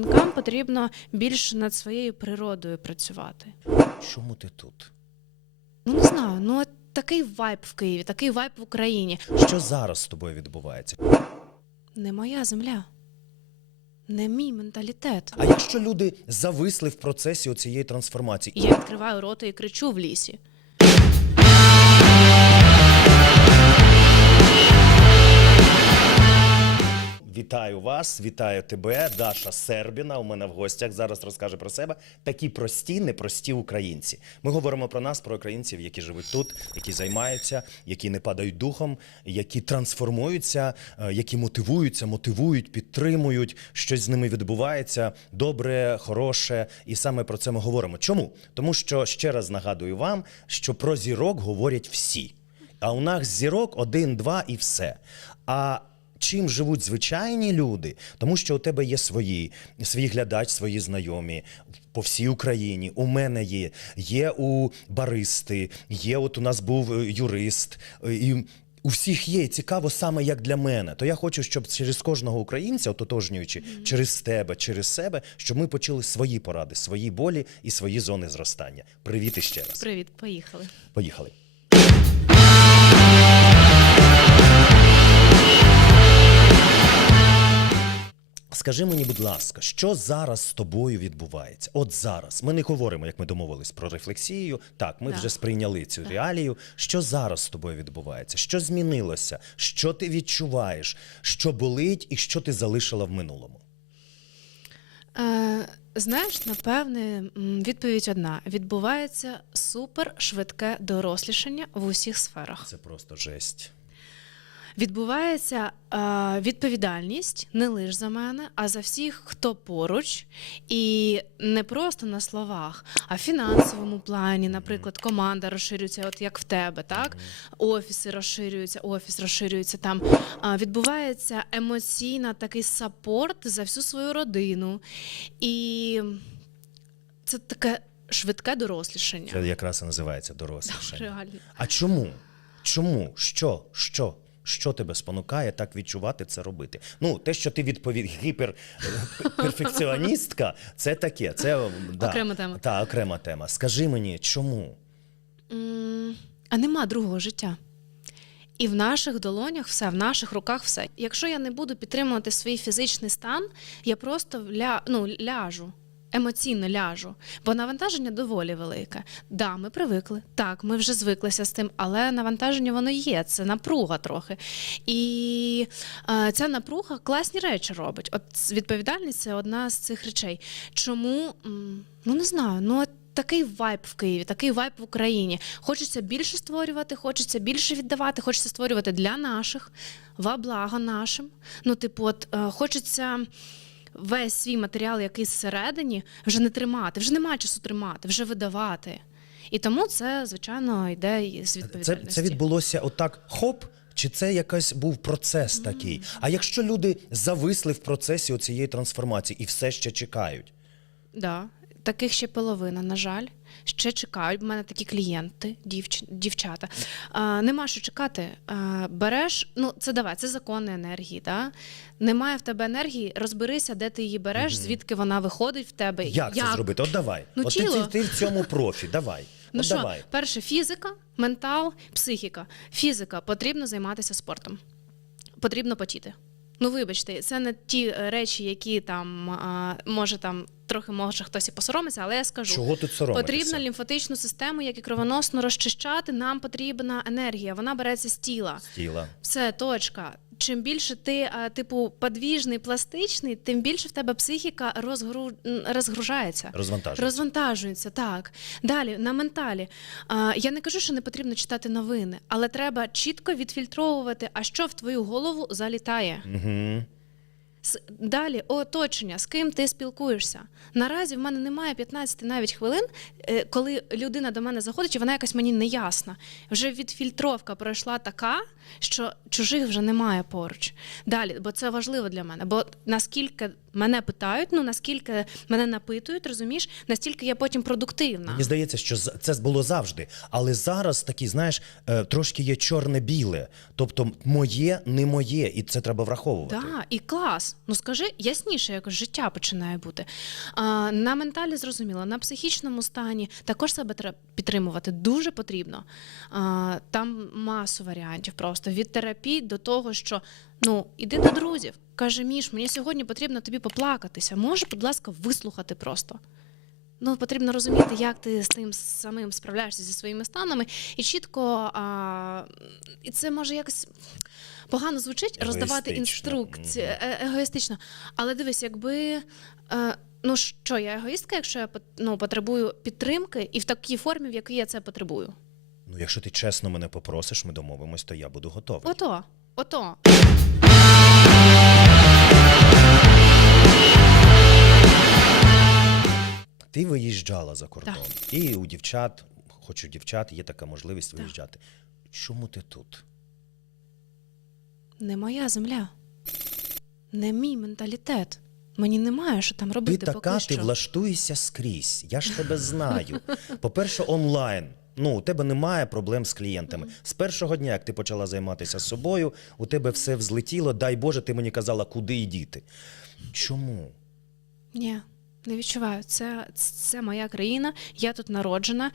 Жінкам потрібно більше над своєю природою працювати. Чому ти тут? Ну не знаю, ну от такий вайб в Києві, такий вайб в Україні. Що зараз з тобою відбувається? Не моя земля, не мій менталітет. А якщо люди зависли в процесі цієї трансформації, Я відкриваю рота і кричу в лісі. Вітаю вас, вітаю тебе, Даша Сербіна. У мене в гостях зараз розкаже про себе. Такі прості, непрості українці. Ми говоримо про нас, про українців, які живуть тут, які займаються, які не падають духом, які трансформуються, е, які мотивуються, мотивують, підтримують. Щось з ними відбувається добре, хороше. І саме про це ми говоримо. Чому? Тому що ще раз нагадую вам, що про зірок говорять всі. А у нас зірок один, два і все. А чим живуть звичайні люди, тому що у тебе є свої, свій глядач, свої знайомі по всій Україні. У мене є, є у баристи, є от у нас був е, юрист. е, І у всіх є цікаво саме як для мене. То я хочу, щоб через кожного українця, ототожнюючи через тебе, через себе, щоб ми почули свої поради, свої болі і свої зони зростання. Привіт іще раз. Привіт, поїхали. Поїхали. Скажи мені, будь ласка, що зараз з тобою відбувається? От зараз. Ми не говоримо, як ми домовились про рефлексію. Так, ми Так. вже сприйняли цю реалію. Що зараз з тобою відбувається? Що змінилося? Що ти відчуваєш? Що болить і що ти залишила в минулому? Е, знаєш, напевне, відповідь одна: відбувається супер швидке дорослішання в усіх сферах. Це просто жесть. Відбувається е, відповідальність не лише за мене, а за всіх, хто поруч, і не просто на словах, а в фінансовому плані. Наприклад, команда розширюється, от як в тебе, так офіси розширюються, офіс розширюється там. А, відбувається емоційна такий сапорт за всю свою родину. І це таке швидке дорослішання. Це якраз і називається дорослішання. Реально. А чому? Чому? Що? Що? Що тебе спонукає так відчувати це робити? Ну, те, що ти відповід гіперперфекціоністка, це таке. Це да, Окрема тема. Та, окрема тема. Скажи мені, чому? А нема другого життя. І в наших долонях все, в наших руках все. Якщо я не буду підтримувати свій фізичний стан, я просто ля, ну, ляжу. Емоційно ляжу, бо навантаження доволі велике. Да, ми привикли. Так, ми вже звиклися з тим, але навантаження воно є. Це напруга трохи. І е, ця напруга класні речі робить. От відповідальність це одна з цих речей. Чому ну не знаю, ну такий вайб в Києві, такий вайб в Україні. Хочеться більше створювати, хочеться більше віддавати, хочеться створювати для наших, во благо нашим. Ну, типу, от е, хочеться. Весь свій матеріал, який зсередині, вже не тримати, вже немає часу тримати, вже видавати. І тому це, звичайно, йде з Це, відповідальності. це відбулося отак хоп? Чи це якась був процес такий? А якщо люди зависли в процесі цієї трансформації і все ще чекають? Да, таких ще половина, на жаль. Ще чекають. У мене такі клієнти, дівч... дівчата. А, нема що чекати. А, береш, ну це давай, це закони енергії. Да? Немає в тебе енергії, розберися, де ти її береш, звідки вона виходить в тебе. Як, це зробити? От давай. Ну, От ти, тіло. ти, ти в цьому профі. Давай. Ну От що, давай. перше, фізика, ментал, психіка. Фізика потрібно займатися спортом. Потрібно потіти. Ну, вибачте, це не ті е, речі, які там може там трохи може хтось і посоромиться, але я скажу. Чого тут соромитися? Потрібно лімфатичну систему, як і кровоносно розчищати. Нам потрібна енергія. Вона береться з тіла. З тіла. Все, точка. Чим більше ти, типу, подвіжний, пластичний, тим більше в тебе психіка розгру... розгружається. Розвантажується. Розвантажується, так. Далі, на менталі. Я не кажу, що не потрібно читати новини, але треба чітко відфільтровувати, а що в твою голову залітає. Угу. Далі оточення, з ким ти спілкуєшся. Наразі в мене немає 15 навіть хвилин, е, коли людина до мене заходить, і вона якась мені неясна. Вже відфільтровка пройшла така, що чужих вже немає поруч. Далі, бо це важливо для мене. Бо наскільки мене питають, ну наскільки мене напитують, розумієш, настільки я потім продуктивна. Мені здається, що це було завжди. Але зараз такі, знаєш, е, трошки є чорне-біле. Тобто моє, не моє, і це треба враховувати. Так, і клас. Ну скажи, ясніше, якось життя починає бути. А, на менталі зрозуміло, на психічному стані також себе треба підтримувати дуже потрібно. А, там масу варіантів просто від терапії до того, що ну іди до друзів. Каже, Міш, мені сьогодні потрібно тобі поплакатися. Може, будь ласка, вислухати просто. Ну, потрібно розуміти, як ти з тим самим справляєшся зі своїми станами, і чітко а, і це може якось погано звучить роздавати інструкції е- егоїстично. Але дивись, якби. Е, ну що, я егоїстка, якщо я ну, потребую підтримки і в такій формі, в якій я це потребую. Ну, якщо ти чесно мене попросиш, ми домовимось, то я буду готовий. Ото, ото. Ти виїжджала за кордон, і у дівчат, хоч у дівчат, є така можливість Так. виїжджати. Чому ти тут? Не моя земля. Не мій менталітет. Мені немає що там робити. Ти така, поки ти що. влаштуєшся скрізь. Я ж тебе знаю. По-перше, онлайн. Ну, у тебе немає проблем з клієнтами. З першого дня, як ти почала займатися собою, у тебе все взлетіло. Дай Боже, ти мені казала, куди йдіти. Чому? Ні, не відчуваю. Це, це моя країна, я тут народжена,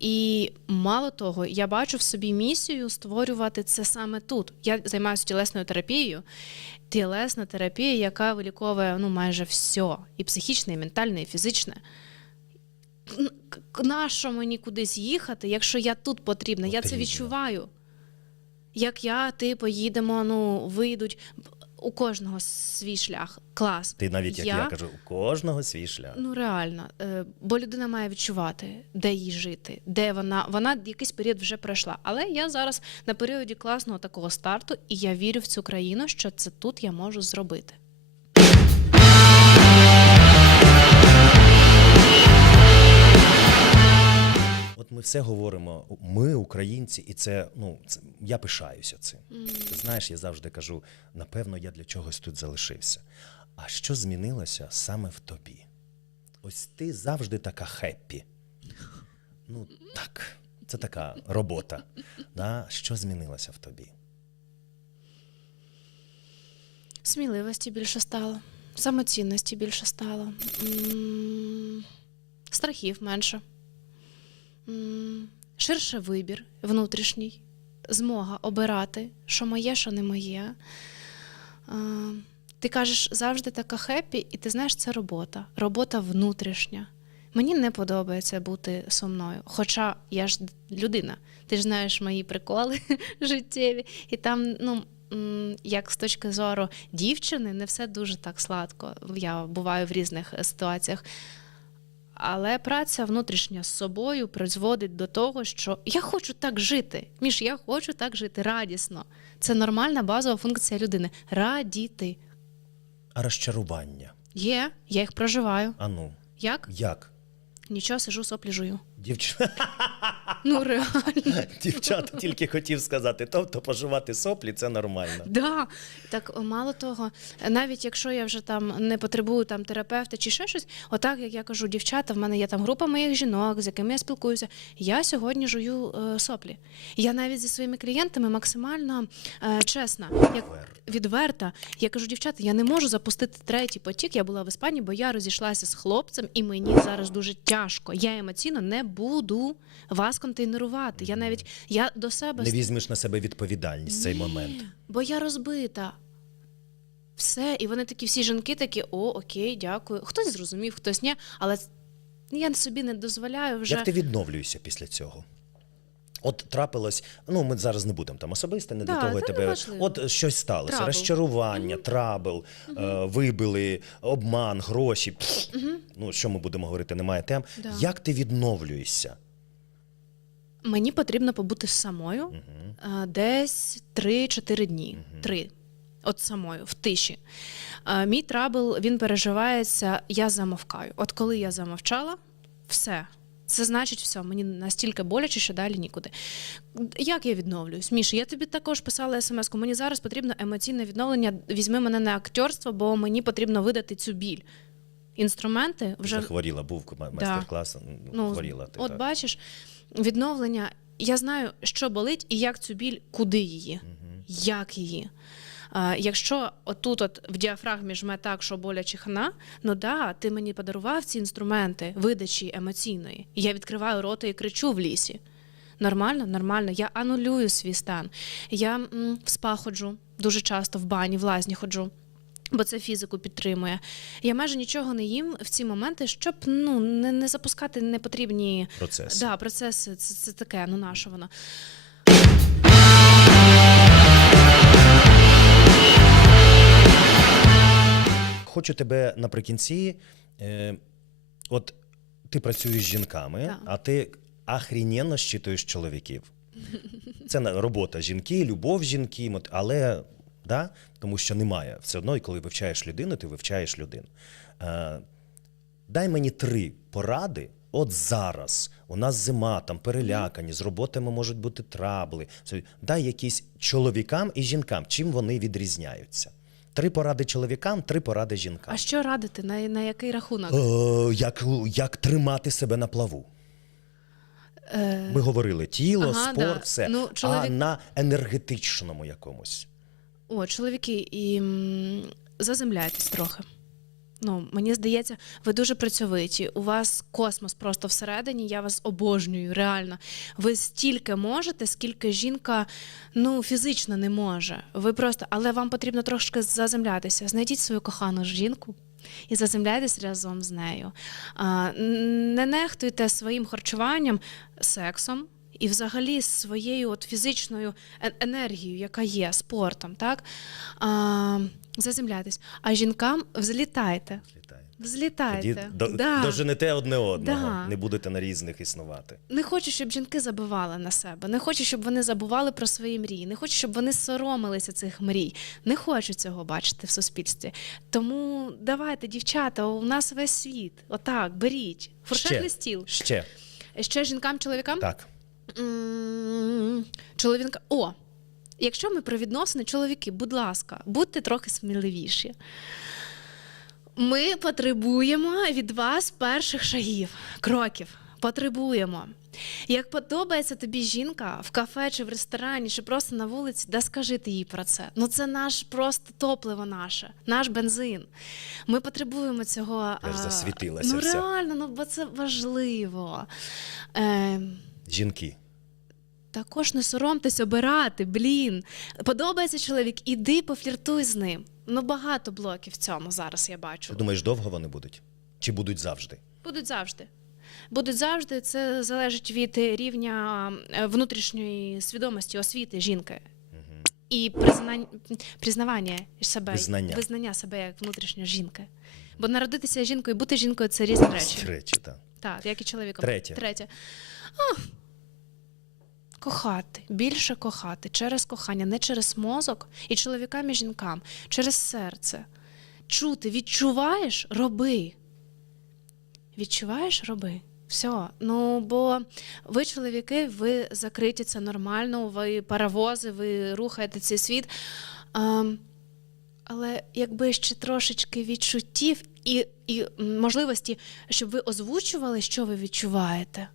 і мало того, я бачу в собі місію створювати це саме тут. Я займаюся тілесною терапією. Тілесна терапія, яка виліковує ну, майже все: і психічне, і ментальне, і фізичне. Нащо мені кудись їхати, якщо я тут потрібна? Я це відчуваю. Як я, ти поїдемо, ну, вийдуть. У кожного свій шлях. Клас. Ти навіть, як я, кажу, у кожного свій шлях. Ну реально, е, бо людина має відчувати, де їй жити, де вона. Вона якийсь період вже пройшла. Але я зараз на періоді класного такого старту, і я вірю в цю країну, що це тут я можу зробити. От ми все говоримо, ми, українці, і це, ну, це, я пишаюся цим. Ти знаєш, я завжди кажу: напевно, я для чогось тут залишився. А що змінилося саме в тобі? Ось ти завжди така хеппі. Ну, так, це така робота. Да? Що змінилося в тобі? Сміливості більше стало, самоцінності більше стало, страхів менше, ширше вибір внутрішній, змога обирати, що моє, що не моє. Ти кажеш завжди така хеппі, і ти знаєш, це робота, робота внутрішня. Мені не подобається бути сумною. Хоча я ж людина, ти ж знаєш мої приколи життєві, і там, ну. Як з точки зору дівчини, не все дуже так сладко. Я буваю в різних е, ситуаціях. Але праця внутрішня з собою призводить до того, що я хочу так жити. Між я хочу так жити радісно. Це нормальна базова функція людини. Радіти. А розчарування? Є, я їх проживаю. Ану, Як? як? Нічого, сижу, соплі жую. Дівчата, Ну реально. дівчата тільки хотів сказати, тобто поживати соплі це нормально. Да. Так мало того, навіть якщо я вже там не потребую там терапевта чи ще щось, отак як я кажу, дівчата, в мене є там група моїх жінок, з якими я спілкуюся. Я сьогодні жую е, соплі. Я навіть зі своїми клієнтами максимально е, чесна. Як відверта. Я кажу, дівчата, я не можу запустити третій потік. Я була в Іспанії, бо я розійшлася з хлопцем, і мені зараз дуже тяжко. Я емоційно не буду вас контейнерувати. Я навіть я до себе Не візьмеш на себе відповідальність в цей момент. Бо я розбита. Все, і вони такі, всі жінки такі, о, окей, дякую. Хтось зрозумів, хтось ні, але я собі не дозволяю вже. Як ти відновлюєшся після цього? От трапилось, ну ми зараз не будемо там особисто, не Да, до того це тебе. неважливо. От щось сталося: Трабл. розчарування, трабл, е, вибили, обман, гроші. Пф, Ну що ми будемо говорити? Немає тем. Да. Як ти відновлюєшся? Мені потрібно побути самою Угу. а, десь 3-4 дні. Мгм. Три. От самою, в тиші. А, мій трабл він переживається, я замовкаю. От коли я замовчала, все. Це значить все, мені настільки боляче, що далі нікуди. Як я відновлююсь? Міша, я тобі також писала смс-ку. Мені зараз потрібно емоційне відновлення. Візьми мене на актерство, бо мені потрібно видати цю біль. Інструменти вже Захворіла, був майстер-клас, Ну, хворіла ти. От так. бачиш, відновлення. Я знаю, що болить і як цю біль, куди її, Мгм. як її. Якщо отут, от в діафрагмі жме так, що боляче хана, ну да, ти мені подарував ці інструменти видачі емоційної. Я відкриваю рота і кричу в лісі. Нормально, нормально. Я анулюю свій стан. Я м, в спа ходжу дуже часто в бані, в лазні ходжу. Бо це фізику підтримує. Я майже нічого не їм в ці моменти, щоб ну не, не запускати непотрібні Процес. да, процеси. Це, це таке, ну на що воно. Хочу тебе наприкінці. Е, от ти працюєш з жінками, Так. а ти ахріненно щитуєш чоловіків. Це робота жінки, любов жінки, але да, тому що немає. Все одно, і коли вивчаєш людину, ти вивчаєш людину. Е, дай мені три поради. От зараз у нас зима, там перелякані, з роботами можуть бути трабли. Дай якісь чоловікам і жінкам, чим вони відрізняються. Три поради чоловікам, три поради жінкам. А що радити? На, на який рахунок? Е, як, як тримати себе на плаву? Е, Ми говорили тіло, Ага, спорт, да. все. Ну, А на енергетичному якомусь. О, чоловіки, і заземляйтесь трохи. Ну, мені здається, ви дуже працьовиті. У вас космос просто всередині. Я вас обожнюю, реально. Ви стільки можете, скільки жінка ну, фізично не може. Ви просто, але вам потрібно трошки заземлятися. Знайдіть свою кохану жінку. І заземляйтесь разом з нею. Не нехтуйте своїм харчуванням, сексом і взагалі своєю от фізичною енергією, яка є спортом, так? Заземляйтесь. А жінкам взлітайте. Взлітайте. Тоді да. доженете одне одного, Да. не будете на різних існувати. Не хочу, щоб жінки забивали на себе. Не хочу, щоб вони забували про свої мрії. Не хочу, щоб вони соромилися цих мрій. Не хочу цього бачити в суспільстві. Тому давайте, дівчата, у нас весь світ. Отак, беріть. Фуршетний стіл. Ще Ще жінкам, чоловікам? так. М, Чоловінка. О, якщо ми про відносини, чоловіки, будь ласка, будьте трохи сміливіші. Ми потребуємо від вас перших шагів, кроків. Потребуємо. Як подобається тобі жінка в кафе чи в ресторані, чи просто на вулиці, да скажи ти їй про це. Ну це наш просто топливо наше, наш бензин. Ми потребуємо цього. Я ж засвітилася Ну реально, ну бо це важливо. Е, Жінки. Також не соромтесь обирати, блін. Подобається чоловік, іди пофліртуй з ним. Ну багато блоків в цьому зараз я бачу. Думаєш, довго вони будуть? Чи будуть завжди? Будуть завжди. Будуть завжди. Це залежить від рівня е, внутрішньої свідомості, освіти жінки. Угу. І признання, признавання себе, Визнання. визнання себе як внутрішньої жінки. Бо народитися жінкою і бути жінкою це різні речі. Речі, так. Так, як і чоловіком. Третє. Третє. А, кохати, більше кохати через кохання, не через мозок і чоловікам і жінкам, через серце. Чути, відчуваєш, роби. Відчуваєш, роби. Все. Ну, бо ви, чоловіки, ви закриті, це нормально, ви паровози, ви рухаєте цей світ. А, але якби ще трошечки відчуттів і, і можливості, щоб ви озвучували, що ви відчуваєте.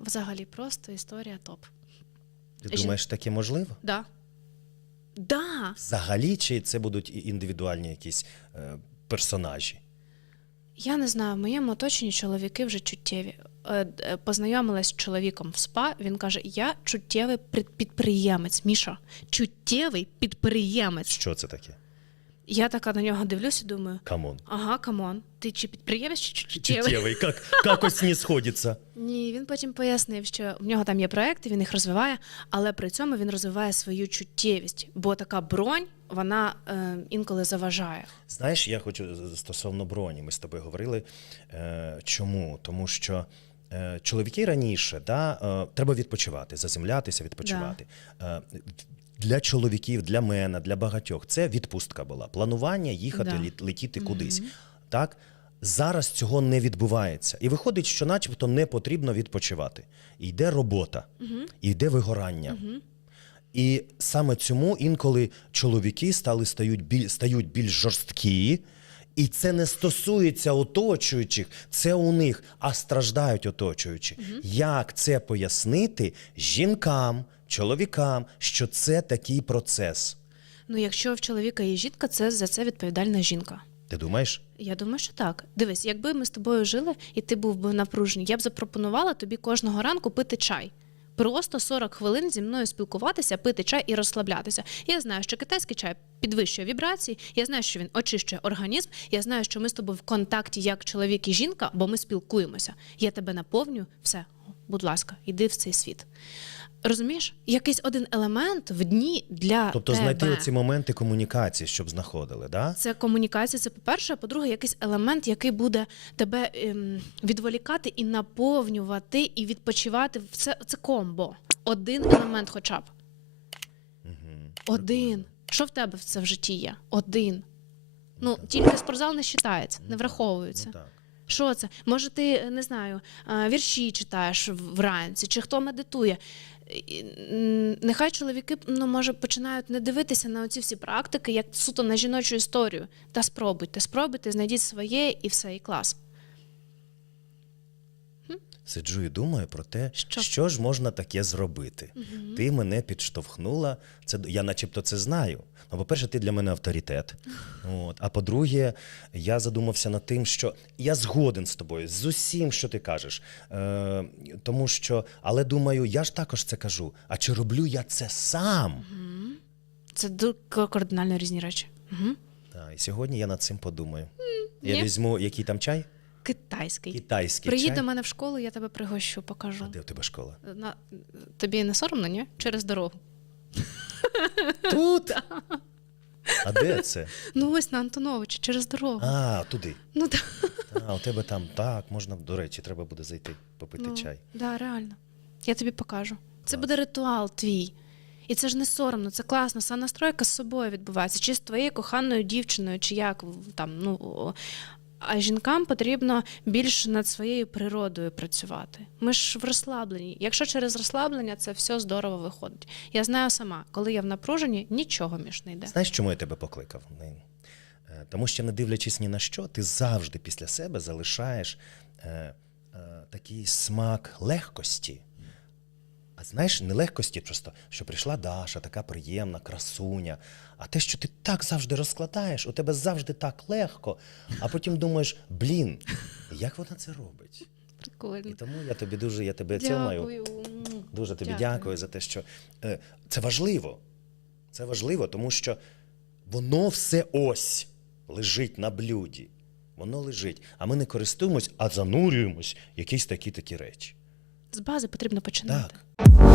Взагалі, просто історія топ. Ти Жін- думаєш, таке можливо? Да. Да. Взагалі, чи це будуть і- індивідуальні якісь е, персонажі? Я не знаю, в моєму оточенні чоловіки вже чуттєві. Е, д- е, Познайомилась з чоловіком в СПА. Він каже: Я чуттєвий пред- підприємець. Міша, чуттєвий підприємець. Що це таке? Я така на нього дивлюсь і думаю: Камон. ага, камон, ти чи підприємець, чи чуттєвий? Як ось не сходиться. Ні, він потім пояснив, що в нього там є проекти, він їх розвиває, але при цьому він розвиває свою чуттєвість, бо така бронь вона е, інколи заважає. Знаєш, я хочу стосовно броні. Ми з тобою говорили. Е, чому? Тому що е, чоловіки раніше да, е, треба відпочивати, заземлятися, відпочивати. Е, для чоловіків, для мене, для багатьох це відпустка була. Планування їхати, Да. летіти кудись. Так? зараз цього не відбувається. І виходить, що начебто не потрібно відпочивати. І йде робота, і йде вигорання. І саме цьому інколи чоловіки стали стають біль, стають більш жорсткі, і це не стосується оточуючих, це у них, а страждають оточуючі. Як це пояснити жінкам, чоловікам, що це такий процес? Ну, якщо в чоловіка є жінка, це за це відповідальна жінка. Ти думаєш? Я думаю, що так. Дивись, якби ми з тобою жили і ти був би напружений, я б запропонувала тобі кожного ранку пити чай. Просто 40 хвилин зі мною спілкуватися, пити чай і розслаблятися. Я знаю, що китайський чай підвищує вібрації. Я знаю, що він очищує організм. Я знаю, що ми з тобою в контакті як чоловік і жінка, бо ми спілкуємося. Я тебе наповнюю, все, будь ласка, іди в цей світ. Розумієш, якийсь один елемент в дні для Тобто тебе. знайти оці моменти комунікації, щоб знаходили, да? Це комунікація, це по-перше, а по-друге, якийсь елемент, який буде тебе ем, відволікати і наповнювати, і відпочивати. Це, це комбо. Один елемент хоча б. Один. Що в тебе це в житті є? Один. Ну, тільки спортзал не вважається, не враховується. Ну, так. Що це? Може, ти не знаю, вірші читаєш вранці, чи хто медитує. Нехай чоловіки ну, може починають не дивитися на оці всі практики, як суто на жіночу історію. Та спробуйте, спробуйте, знайдіть своє і все, і клас. Сиджу і думаю про те, Що? що, ж можна таке зробити. Ти мене підштовхнула. Це я, начебто, це знаю. Ну, по-перше, ти для мене авторитет. От. А по-друге, я задумався над тим, що я згоден з тобою з усім, що ти кажеш. Е, тому що, але думаю, я ж також це кажу. А чи роблю я це сам? Це кардинально різні речі. Угу. Та, і сьогодні я над цим подумаю. Я візьму, який там чай? Китайський. Китайський Приїдь чай. до мене в школу, я тебе пригощу, покажу. А де в тебе школа? На... Тобі не соромно, ні? Через дорогу. Тут. А де це? Ну ось на Антоновича, через дорогу. А, туди. Ну так. А, у тебе там так, можна, до речі, треба буде зайти, попити Ну, чай. Да, реально. Я тобі покажу. Це буде ритуал твій. І це ж не соромно, це класно. Ця настройка з собою відбувається, чи з твоєю коханою дівчиною, чи як там. Ну. А жінкам потрібно більш над своєю природою працювати. Ми ж в розслабленні. Якщо через розслаблення це все здорово виходить. Я знаю сама, коли я в напруженні, нічого між не йде. Знаєш, чому я тебе покликав? Е, Тому що, не дивлячись ні на що, ти завжди після себе залишаєш е, е, такий смак легкості. А знаєш, не легкості просто, що прийшла Даша, така приємна, красуня. А те, що ти так завжди розкладаєш, у тебе завжди так легко, а потім думаєш, блін, як вона це робить? І Прикольно. тому я тобі дуже, я тебе. М. Дуже тобі Дякую. дякую. за те, що е, це важливо. Це важливо, тому що воно все ось лежить на блюді. Воно лежить. А ми не користуємось, а занурюємось якісь такі такі речі. З бази потрібно починати. Так.